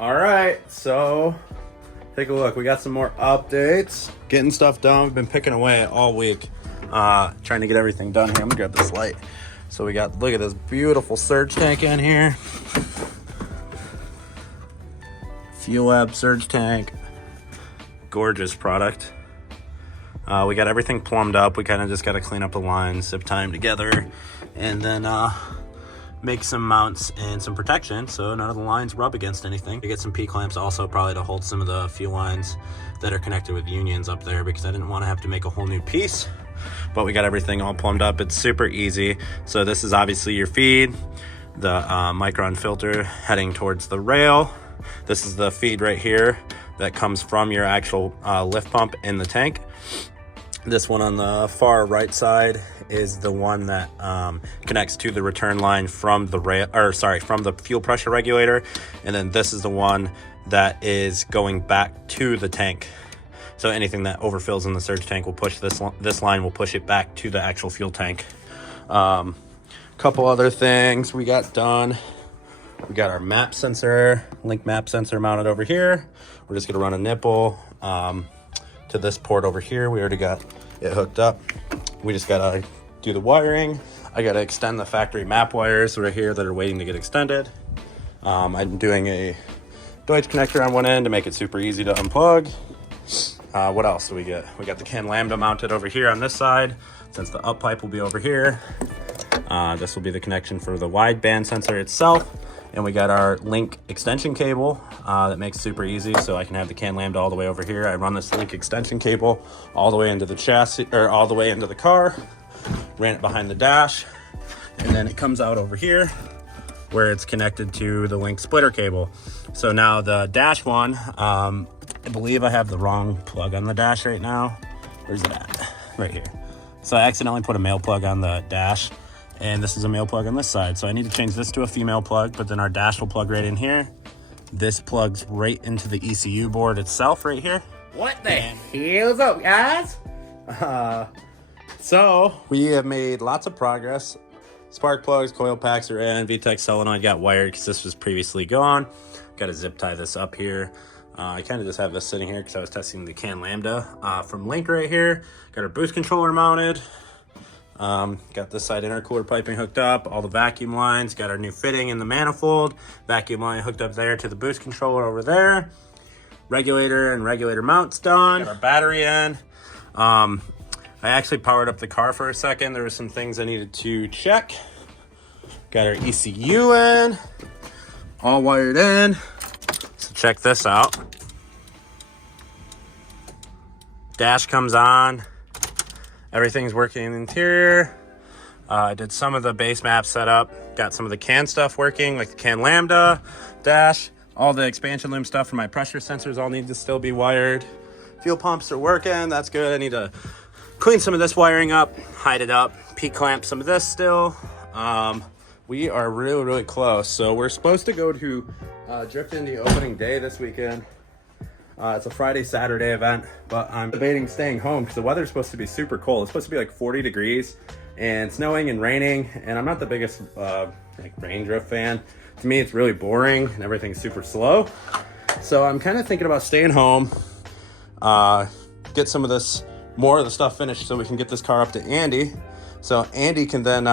All right, so take a look. We got some more updates. Getting stuff done. We've been picking away all week, trying to get everything done here. I'm gonna grab this light. So we got, look at this beautiful surge tank in here. Fuel Lab surge tank. Gorgeous product. We got everything plumbed up. We kind of just got to clean up the lines, zip tie them together, and then make some mounts and some protection so none of the lines rub against anything. We get some P-clamps also probably to hold some of the fuel lines that are connected with unions up there because I didn't want to have to make a whole new piece. But we got everything all plumbed up. It's super easy. So this is obviously your feed, the micron filter heading towards the rail. This is the feed right here that comes from your actual lift pump in the tank. This one on the far right side is the one that connects to the return line from the from the fuel pressure regulator, and then this is the one that is going back to the tank. So anything that overfills in the surge tank will push this line will push it back to the actual fuel tank. Couple other things we got done. We got our map sensor, link map sensor mounted over here. We're just gonna run a nipple to this port over here. We already got it hooked up. We just gotta do the wiring. I gotta extend the factory map wires right here that are waiting to get extended. I'm doing a Deutsch connector on one end to make it super easy to unplug. What else do we get? We got the CAN lambda mounted over here on this side, since the up pipe will be over here. This will be the connection for the wideband sensor itself. And we got our link extension cable that makes it super easy, so I can have the CAN lambda all the way over here. I run this link extension cable all the way into the chassis, or all the way into the car, ran it behind the dash, and then it comes out over here where it's connected to the link splitter cable. So now the dash one, I believe I have the wrong plug on the dash right now. Where's it at? Right here. So I accidentally put a male plug on the dash, and this is a male plug on this side. So I need to change this to a female plug, but then our dash will plug right in here. This plugs right into the ECU board itself right here. What the hell's up, guys? So we have made lots of progress. Spark plugs, coil packs are in, VTEC solenoid got wired because this was previously gone. Got to zip tie this up here. I kind of just have this sitting here because I was testing the CAN lambda from Link right here. Got our boost controller mounted. Got this side intercooler piping hooked up, all the vacuum lines, got our new fitting in the manifold, vacuum line hooked up there to the boost controller over there, regulator and regulator mounts done, got our battery in. I actually powered up the car for a second. There were some things I needed to check. Got our ECU in, all wired in. So check this out. Dash comes on. Everything's working in the interior. I did some of the base map setup. Got some of the CAN stuff working, like the CAN lambda, dash. All the expansion loom stuff for my pressure sensors all need to still be wired. Fuel pumps are working, that's good. I need to clean some of this wiring up, hide it up, P-clamp some of this still. We are really, really close. So we're supposed to go to Drift Indy opening day this weekend. It's a Friday, Saturday event, but I'm debating staying home because the weather's supposed to be super cold. It's supposed to be like 40 degrees and snowing and raining, and I'm not the biggest rain drift fan. To me, it's really boring and everything's super slow. So I'm kind of thinking about staying home, get some of this, more of the stuff finished so we can get this car up to Andy. So Andy can then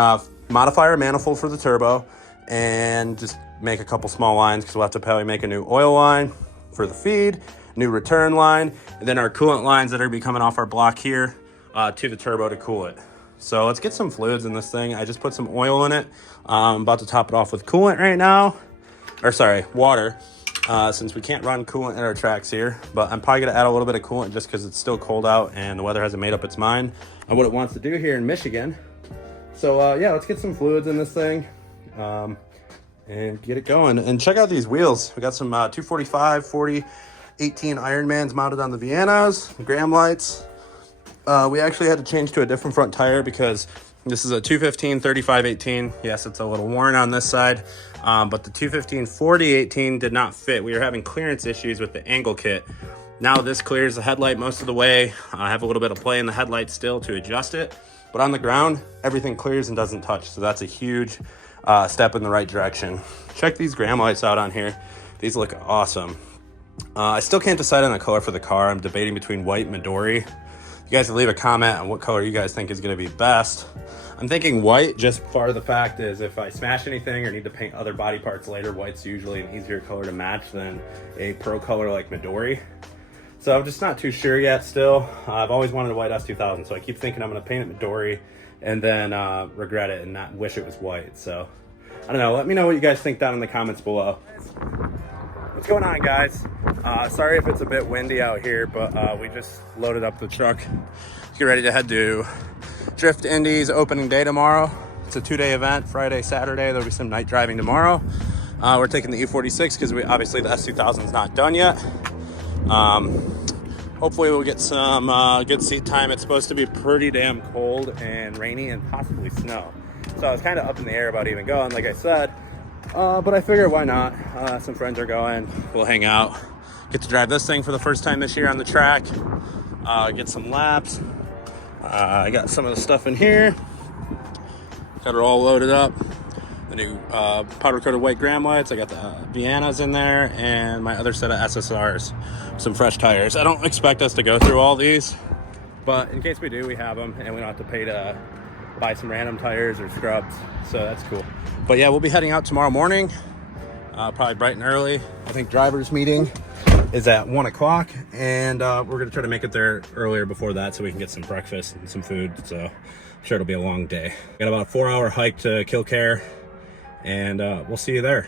modify our manifold for the turbo and just make a couple small lines because we'll have to probably make a new oil line for the feed, new return line, and then our coolant lines that are be coming off our block here to the turbo to cool it. So let's get some fluids in this thing. I just put some oil in it. I'm about to top it off with coolant right now, or sorry, water, since we can't run coolant at our tracks here, but I'm probably gonna add a little bit of coolant just because it's still cold out and the weather hasn't made up its mind on what it wants to do here in Michigan. So yeah, let's get some fluids in this thing and get it going. And check out these wheels. We got some 245, 40, 18 Ironmans mounted on the Viennas, Graham lights. We actually had to change to a different front tire because this is a 215 35 18. Yes, it's a little worn on this side, but the 215 40 18 did not fit. We were having clearance issues with the angle kit. Now this clears the headlight most of the way. I have a little bit of play in the headlight still to adjust it, but on the ground, everything clears and doesn't touch. So that's a huge step in the right direction. Check these Graham lights out on here. These look awesome. I still can't decide on the color for the car. I'm debating between white and Midori. You guys can leave a comment on what color you guys think is going to be best. I'm thinking white, just for the fact is if I smash anything or need to paint other body parts later, white's usually an easier color to match than a pro color like Midori. So I'm just not too sure yet still. I've always wanted a white S2000, so I keep thinking I'm going to paint it Midori and then regret it and not wish it was white. So I don't know. Let me know what you guys think down in the comments below. What's going on, guys? Sorry if it's a bit windy out here, but we just loaded up the truck. Get ready to head to Drift Indy's opening day tomorrow. It's a 2-day event, Friday, Saturday. There'll be some night driving tomorrow. We're taking the E46 because obviously the S2000 is not done yet. Hopefully we'll get some good seat time. It's supposed to be pretty damn cold and rainy and possibly snow. So I was kind of up in the air about even going, like I said. But I figured why not? Some friends are going. We'll hang out. Get to drive this thing for the first time this year on the track. Get some laps. I got some of the stuff in here. Got it all loaded up. The new powder coated white gram lights. I got the Viennas in there and my other set of SSRs. Some fresh tires. I don't expect us to go through all these, but in case we do, we have them and we don't have to pay to buy some random tires or scrubs. So that's cool. But yeah, we'll be heading out tomorrow morning, probably bright and early. I think driver's meeting is at 1 o'clock and we're gonna try to make it there earlier before that so we can get some breakfast and some food. So I'm sure it'll be a long day. Got about a 4-hour hike to Kilcare and we'll see you there.